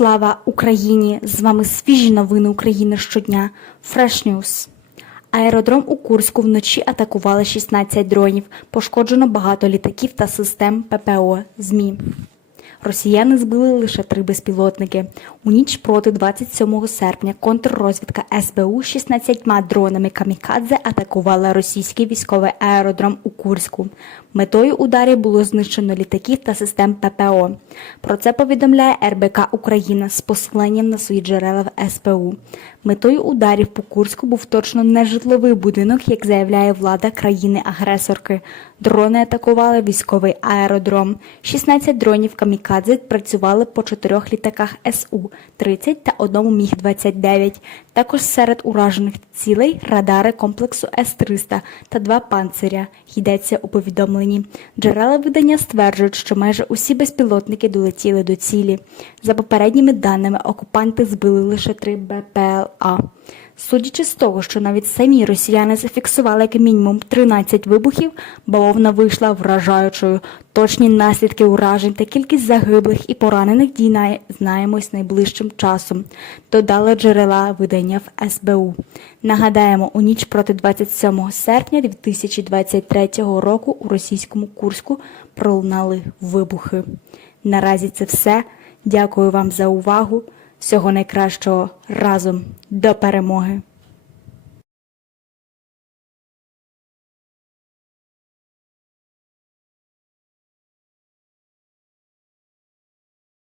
Слава Україні! З вами свіжі новини України щодня. Fresh News. Аеродром у Курську вночі атакували 16 дронів. Пошкоджено багато літаків та систем ППО ЗМІ. Росіяни збили лише три безпілотники. У ніч проти 27 серпня контррозвідка СБУ 16 дронами камікадзе атакувала російський військовий аеродром у Курську. Метою ударів було знищено літаків та систем ППО. Про це повідомляє РБК Україна з посиланням на свої джерела в СБУ. Метою ударів по Курську був точно не житловий будинок, як заявляє влада країни-агресорки. Дрони атакували військовий аеродром. 16 дронів камікадзе працювали по чотирьох літаках СУ-30 та одному Міг-29. Також серед уражених цілей радари комплексу С-300 та два панциря. Йдеться у повідомленні. Джерела видання стверджують, що майже усі безпілотники долетіли до цілі. За попередніми даними, окупанти збили лише три БПЛА. Судячи з того, що навіть самі росіяни зафіксували як мінімум 13 вибухів, бавовна вийшла вражаючою. Точні наслідки уражень та кількість загиблих і поранених дій знаємось найближчим часом, додали джерела видання в СБУ. Нагадаємо, у ніч проти 27 серпня 2023 року у російському Курську пролунали вибухи. Наразі це все. Дякую вам за увагу. Всього найкращого разом до перемоги.